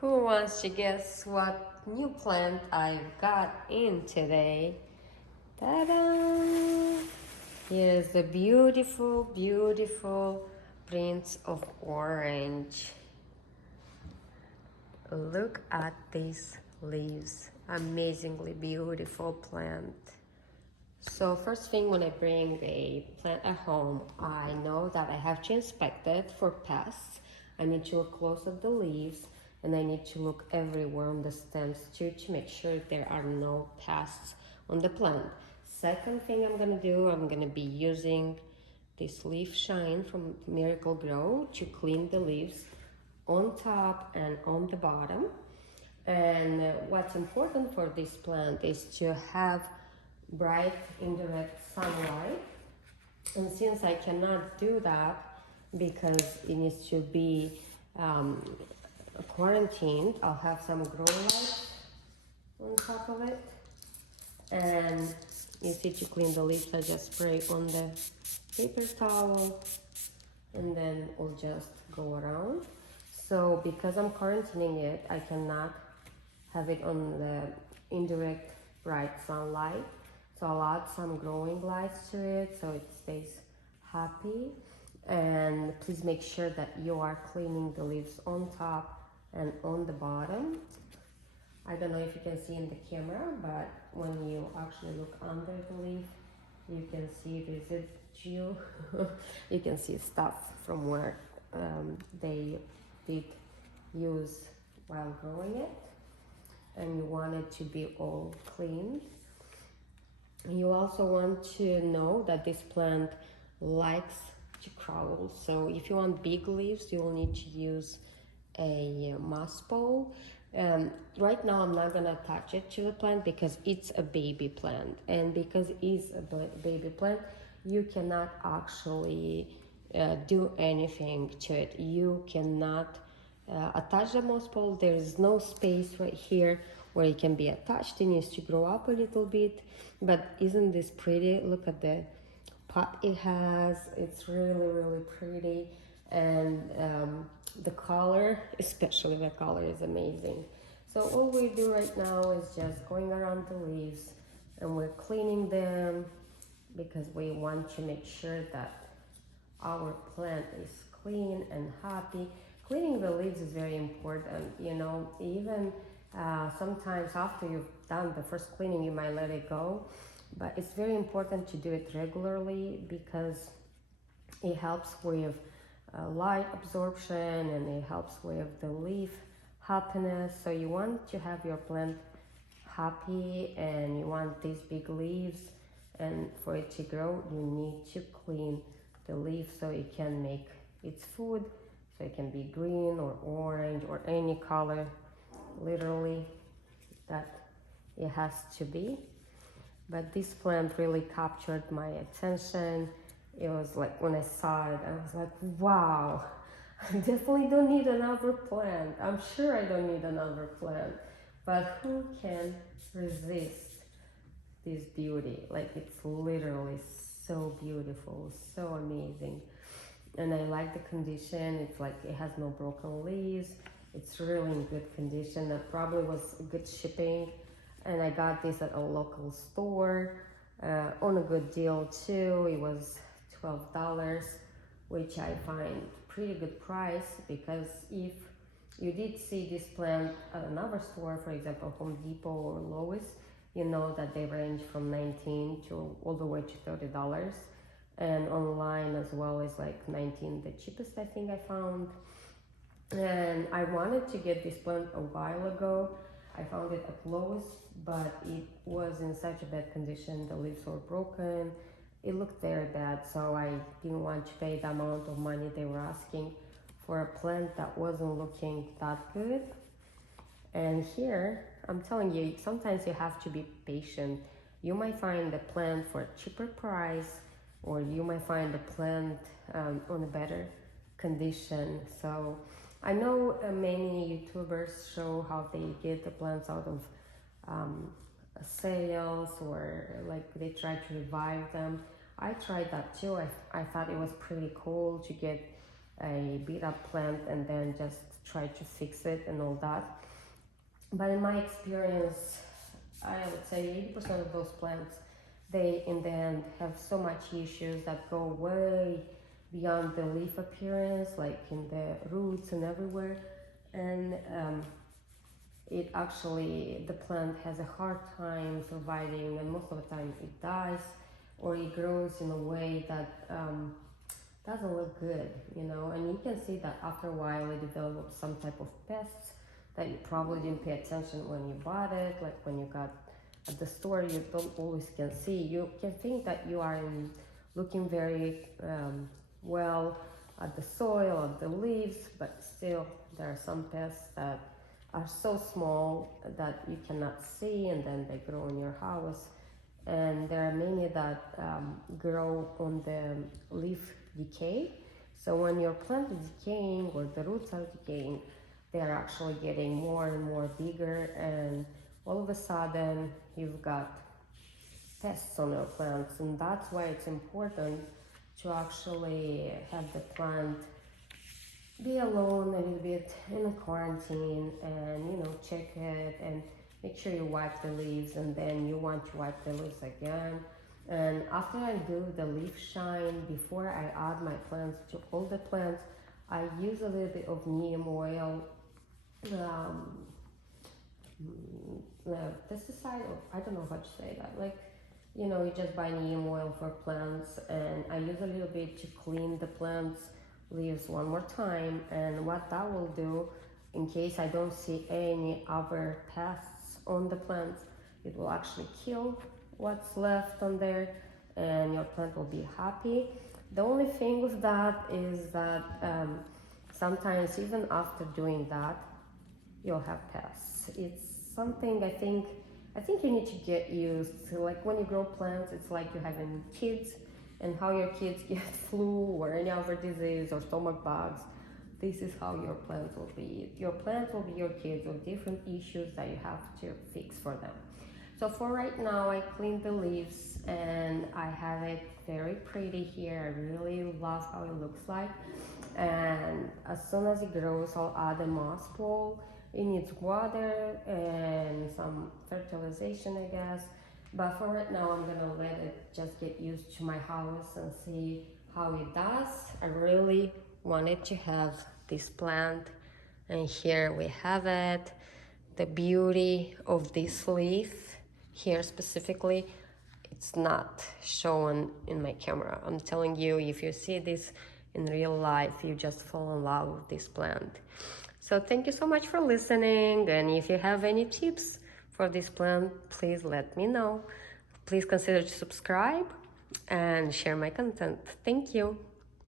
Who wants to guess what new plant I've got in today? Ta-da! Here's the beautiful, beautiful Prince of Orange. Look at these leaves. Amazingly beautiful plant. So first thing when I bring a plant at home, I know that I have to inspect it for pests. I need to look close at the leaves and I need to look everywhere on the stems too to make sure there are no pests on the plant. Second thing I'm gonna do, I'm gonna be using this leaf shine from Miracle Grow to clean the leaves on top and on the bottom. And what's important for this plant is to have bright indirect sunlight, and since I cannot do that because it needs to be quarantined, I'll have some grow lights on top of it. And you see, to clean the leaves I just spray on the paper towel and then we'll just go around. So because I'm quarantining it, I cannot have it on the indirect bright sunlight. So I'll add some growing lights to it so it stays happy. And please make sure that you are cleaning the leaves on top and on the bottom. I don't know if you can see in the camera, but when you actually look under the leaf, you can see residue. You can see stuff from where they did use while growing it. And you want it to be all clean. You also want to know that this plant likes to crawl. So if you want big leaves, you will need to use a moss pole. Right now I'm not gonna attach it to the plant because it's a baby plant, and because it's a baby plant, you cannot actually do anything to it. You cannot attach the moss pole. There is no space right here where it can be attached. It needs to grow up a little bit. But isn't this pretty? Look at the pot it has. It's really pretty, and the color, especially the color, is amazing. So all we do right now is just going around the leaves and we're cleaning them because we want to make sure that our plant is clean and happy. Cleaning the leaves is very important, you know. Even sometimes after you've done the first cleaning, you might let it go, but it's very important to do it regularly because it helps with light absorption and it helps with the leaf happiness. So you want to have your plant happy and you want these big leaves, and for it to grow you need to clean the leaf so it can make its food. So it can be green or orange or any color, literally, that it has to be. But this plant really captured my attention. It was like, when I saw it, I was like, wow, I definitely don't need another plant. I'm sure I don't need another plant. But who can resist this beauty? Like, it's literally so beautiful, so amazing. And I like the condition. It's like it has no broken leaves. It's really in good condition. That probably was good shipping. And I got this at a local store on a good deal too. It was $12, which I find pretty good price, because if you did see this plant at another store, for example Home Depot or Lowe's, you know that they range from $19 to all the way to $30. And online as well is like $19, the cheapest I think I found. And I wanted to get this plant a while ago. I found it at Lowe's, but it was in such a bad condition. The leaves were broken. It looked very bad, so I didn't want to pay the amount of money they were asking for a plant that wasn't looking that good. And here, I'm telling you, sometimes you have to be patient. You might find a plant for a cheaper price, or you might find a plant on a better condition. So I know many YouTubers show how they get the plants out of sales, or like they try to revive them. I tried that too. I thought it was pretty cool to get a beat up plant and then just try to fix it and all that. But in my experience, I would say 80% of those plants, they in the end have so much issues that go way beyond the leaf appearance, like in the roots and everywhere. And it actually, the plant has a hard time surviving, and most of the time it dies, or it grows in a way that doesn't look good, you know. And you can see that after a while it develops some type of pests that you probably didn't pay attention when you bought it, like when you got at the store. You don't always can see. You can think that you are looking very well at the soil, at the leaves, but still there are some pests that are so small that you cannot see, and then they grow in your house. And there are many that grow on the leaf decay. So when your plant is decaying or the roots are decaying, they are actually getting more and more bigger, and all of a sudden you've got pests on your plants. And that's why it's important to actually have the plant be alone a little bit in a quarantine, and, you know, check it and make sure you wipe the leaves, and then you want to wipe the leaves again. And after I do the leaf shine, before I add my plants to all the plants, I use a little bit of neem oil, pesticide, or I don't know how to say that, like, you know, you just buy neem oil for plants, and I use a little bit to clean the plants leaves one more time. And what that will do, in case I don't see any other pests on the plants, it will actually kill what's left on there, and your plant will be happy. The only thing with that is that sometimes even after doing that, you'll have pests. It's something I think you need to get used to. Like when you grow plants, it's like you're having kids, and how your kids get flu or any other disease or stomach bugs. This is how your plants will be. Your plants will be your kids with different issues that you have to fix for them. So for right now, I cleaned the leaves and I have it very pretty here. I really love how it looks like. And as soon as it grows, I'll add a moss pole. It needs water and some fertilization, I guess. But for right now, I'm gonna let it just get used to my house and see how it does. I really wanted to have this plant, and here we have it. The beauty of this leaf here specifically, it's not shown in my camera. I'm telling you, if you see this in real life, you just fall in love with this plant. So thank you so much for listening, and if you have any tips for this plant, please let me know. Please consider to subscribe and share my content. Thank you.